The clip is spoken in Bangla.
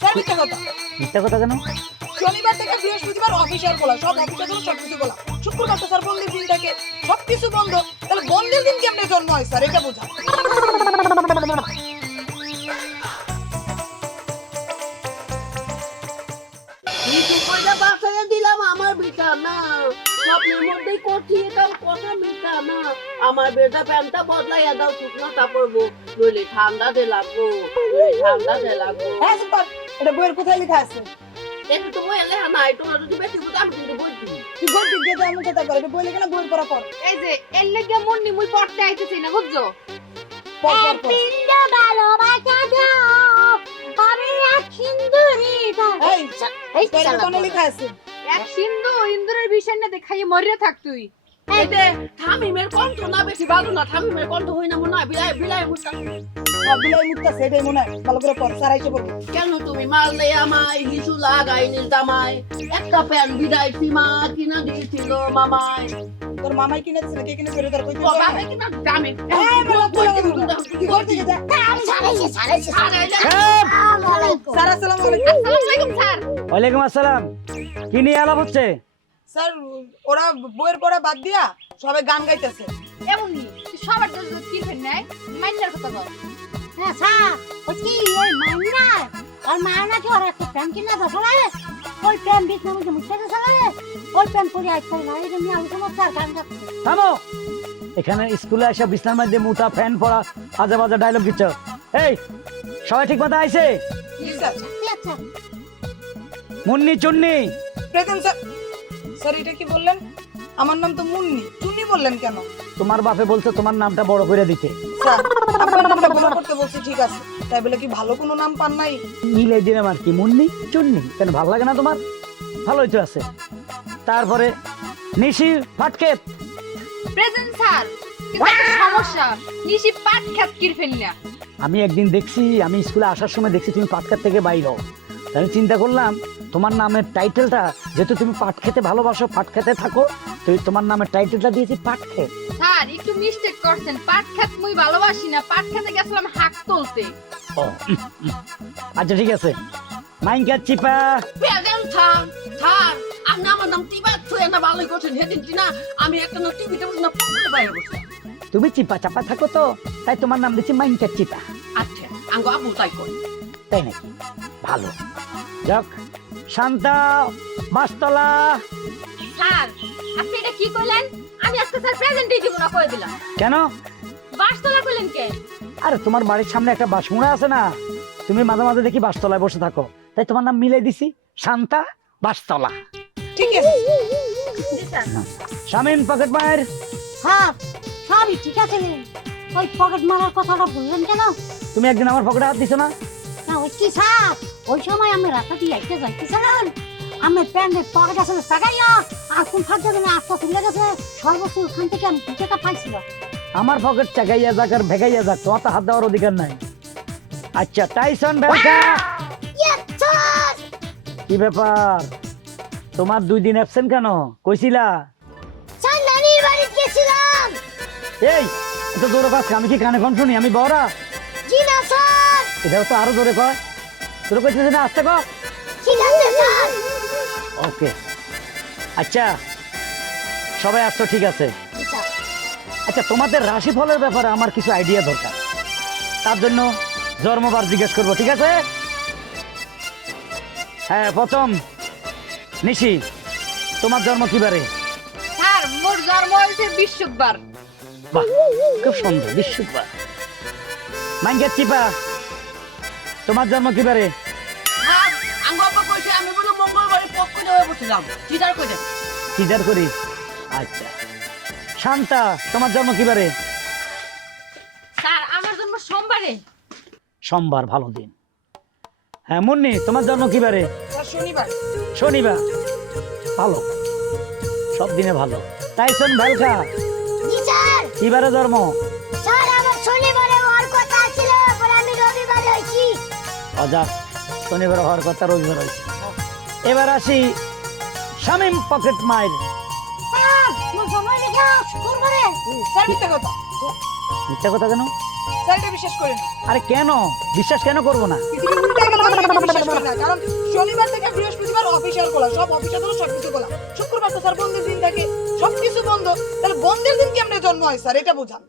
স্যার মিথ্যা কথা। মিথ্যা কথা কেন? শনিবার থেকে বৃহস্পতিবার অফিসিয়াল বলা, সব অফিসের জন্য সবকিছু বলা। শুক্রবার তো স্যার বন্ধের দিন থাকে, সবকিছু বন্ধ। তাহলে বন্ধের দিন কেমনে জন্ম হয় স্যার, এটা বোঝা। কিছু কইরা বাসায় দিলাম আমার বিছানা স্বপ্নের মধ্যেই করছি এটাও কথা মিথ্যা না আমার বেটা প্যান্টটা বদলাইয়া দাও শুকনো কাপড়বো নইলে ঠান্ডাতে লাগবো ঠান্ডাতে লাগবো হ্যাঁ স্যার, এটা বইয়ের কোথায় লেখা আছে? এটা তো বই লেখা নাই তোরা যদি বেশি বুঝ আমি কিন্তু বলছি তুই বই দিক দিয়ে এমন কথা করে, এটা বই লেখা না, বইয়ের পড়া পড়। এই যে এর লাগি মুন্নি মুই পড়তে আইতেছি না বুঝছো? পড় পড় পড়। পিন্ড ভালোবাসা দাও আমি এক সিন্দুরি এই এই বইয়ের কোথায় লেখা আছে? এক সিন্ধু ইন্দুরের বিষয় না দেখাই মরিয়া থাক তুই। এতে থামিমের কণ্ঠ না বেশি ভালো না থামিমের কণ্ঠ হই না মনে হয় বিলাই বিলাই মুস্তা সবগুলোই মুক্তা সেটাই মনে হয়, ভালো করে পড়, স্যার আইসে পড়বে। কেন তুমি মারলে আমায় হিসু লাগাইনি জামাই একটা প্যান্ট বিদাইছি মা কিনা দিয়েছিল মামায় তোর মামাই কিনে দিছিল, কে কিনে ফেরত আর কইতে ও বাবা কিনা দামে হ্যাঁ বলো তো, কি করতে যা? আমি ছাড়াইছি স্যার আসসালামু আলাইকুম। আসসালামু আলাইকুম স্যার। ওয়ালাইকুম আসসালাম। কি নিয়ে আলাপ হচ্ছে? স্যার ওরা বইয়ের পড়া বাদ দিয়া সবাই গান গাইতেছে। এমনই সবার দোষ দোষ কি ফেন নাই মাইন্ডার কথা বল। হ্যাঁ স্যার ওই কি ওই মাইনা আর মাইনা কি ওর একটা প্যান্ট কিনা বসলে ওই প্যান্ট বিছ না মুঝে মুছতে চলে ওই প্যান্ট পরে আইতে না এই জন্য আলোচনা স্যার গান গাচ্ছে থামো। এখানে স্কুলে এসে বিছনার মধ্যে মুতা ফ্যান পড়া আজে বাজে ডায়লগ দিচ্ছ। এই সবাই ঠিক মতো আইছে? জি স্যার। আচ্ছা মুন্নি চুন্নি প্রেজেন্ট স্যার। স্যার এটা কি বললেন? আমার নাম তো মুন্নি, চুন্নি বললেন কেন? তোমার বাপে বলছে তোমার নামটা বড় করে দিতে। স্যার আপনার নামটা বড় করতে বলছি, ঠিক আছে, তাই বলে কি ভালো কোনো নাম পান নাই? মিলে দিলাম আর কি, মুন্নি চুন্নি। কেন ভালো লাগে না তোমার? ভালোই তো আছে। তারপরে নিশি ফাটকেত। প্রেজেন্ট স্যার কিন্তু একটা সমস্যা নিশি পাট খাত কির ফেন না। আমি একদিন দেখছি, আমি স্কুলে আসার সময় দেখছি তুমি পাটখাত থেকে বাইর হও। তাই আমি চিন্তা করলাম তোমার নামের টাইটেলটা, যেহেতু তুমি পাট খেতে ভালোবাসো, পাট খেতে থাকো, তো তোমার নামের টাইটেলটা দিয়েছি পাট খেত। স্যার একটু মিস্টেক করছেন, পাট খাত মুই ভালোবাসি না, পাট খেতে গেছিলাম হাক তুলতে। ও আচ্ছা ঠিক আছে। মাইনকার চিপা। প্রেজেন্ট থাম থার আপনি আমার নাম টিবা থুয়ে না ভালোই করছেন হেদিন না আমি একটা না টিভিতে বসে না পড়তে বাইরে বসে তুমি চিপা চাপা থাকো তো, তাই তোমার নাম দিচ্ছি মাইনকার চিপা। আচ্ছা আঙ্গ আবু তাই কই তাই নাকি? ভালো। যাক, শান্তা বাসতলা। স্যার আপনি এটা কি কইলেন? আমি আজকে স্যার প্রেজেন্টই দিব না কই দিলাম। কেন? বাসতলা কইলেন কে? আরে তোমার বাড়ির সামনে একটা বাসমুড়া আছে না, তুমি মাঝে মাঝে দেখি বাসতলায় বসে থাকো, তাই তোমার নাম মিলাই দিছি শান্তা বাসতলা। ঠিক আছে শামিম পকেট মায়ের। হ্যাঁ সবই ঠিক আছে ওই পকেট মারার কথাটা বললেন কেন তুমি একদিন আমার পকেটে হাত দিছো না? না ওই কি স্যার ওই সময় আমি রাস্তা দিয়ে আইতে যাইতেছিলাম আমার প্যান্টের পকেট আসলে সাগাইয়া আর কোন ফাঁক যাবে না আস্তে তুলে গেছে সর্বোচ্চ ওখান থেকে আমি 2 টাকা পাইছিল আমার পকেট চাগাইয়া যাক আর ভেগাইয়া যাক, তোমার তো হাত দেওয়ার অধিকার নাই। আচ্ছা টাইসন ভেলকা। কি ব্যাপার, তোমার 2 দিন অ্যাবসেন্ট কেন? কইছিলা? স্যার নানির বাড়ি গেছিলাম এই এত জোরে কাজ, আমি কি কানে কম শুনি? আমি বড়া। জি না স্যার এটা তো আরো জোরে কয়। জোরে কইছিস না, আসতে কর। ঠিক আছে স্যার ওকে আচ্ছা সবাই আসছো, ঠিক আছে। আচ্ছা তোমাদের রাশিফলের ব্যাপারে আমার কিছু আইডিয়া দরকার, তার জন্য জন্মবার জিজ্ঞেস করবো, ঠিক আছে? হ্যাঁ প্রথম নিশি, তোমার জন্ম কি বারে? স্যার মোর জন্ম হয়েছে বৃহস্পতিবার। বাহ খুব সুন্দর, বৃহস্পতিবার। মাইনকার চিপা, তোমার জন্ম কি বারে? হ্যাঁ আঙ্গ আব্বা কইছে আমি বলে মঙ্গলবারে পক্ষ হয়ে বসছিলাম চিদার কইছে সিজার করি। আচ্ছা শান্তা, তোমার জন্ম কি বারে? স্যার আমার জন্ম সোমবারে। সোমবার, ভালো দিন। হ্যাঁ মুন্নি, তোমার জন্ম কি বারে? স্যার শনিবার। শনিবার, ভালো, সব দিনে ভালো। টাইসন ভেলকা, জি স্যার কি বারে জন্ম? স্যার আমার শনিবারে হওয়ার কথা ছিল পরে আমি রবিবারে হইছি অজা, শনিবার হওয়ার কথা রবিবার হয়েছে। এবার আসি শামিম পকেট মাইর। স্যার মোর সময় লেখা শুক্রবারে স্যার মিথ্যা কথা। মিথ্যা কথা কেন? স্যার এটা বিশ্বাস করেন না। আরে কেন বিশ্বাস কেন করবো না? পৃথিবী উল্টে গেল আমি এখানে বিশ্বাস করি না, কারণ শনিবার থেকে বৃহস্পতিবার অফিসিয়াল খোলা, সব অফিসিয়াল সবকিছু খোলা। শুক্রবার তো স্যার বন্ধের দিন থাকে, সবকিছু বন্ধ। তাহলে বন্ধের দিন কেমনে জন্ম হয় স্যার, এটা বুঝান।